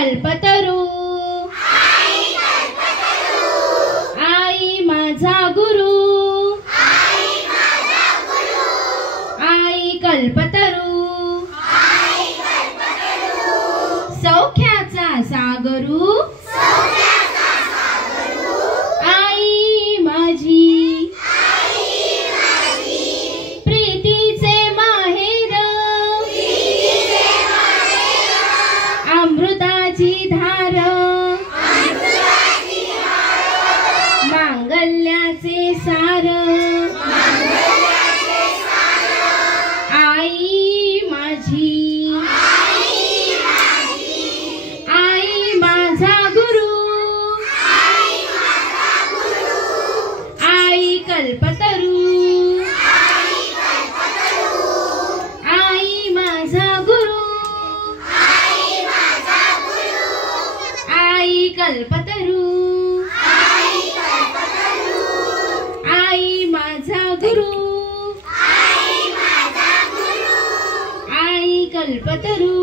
कल्पतरू आई माझा गुरु आई कल्पतरू सौख्याचा सागरू आई माझी प्रीतीचे माहेर अमृताची धार मांगल्याचे सार आई माझी आई माझा गुरु आई कल्पतरू आई माझा गुरु आई कल्पतरू आई माझा गुरु आई कल्पतरू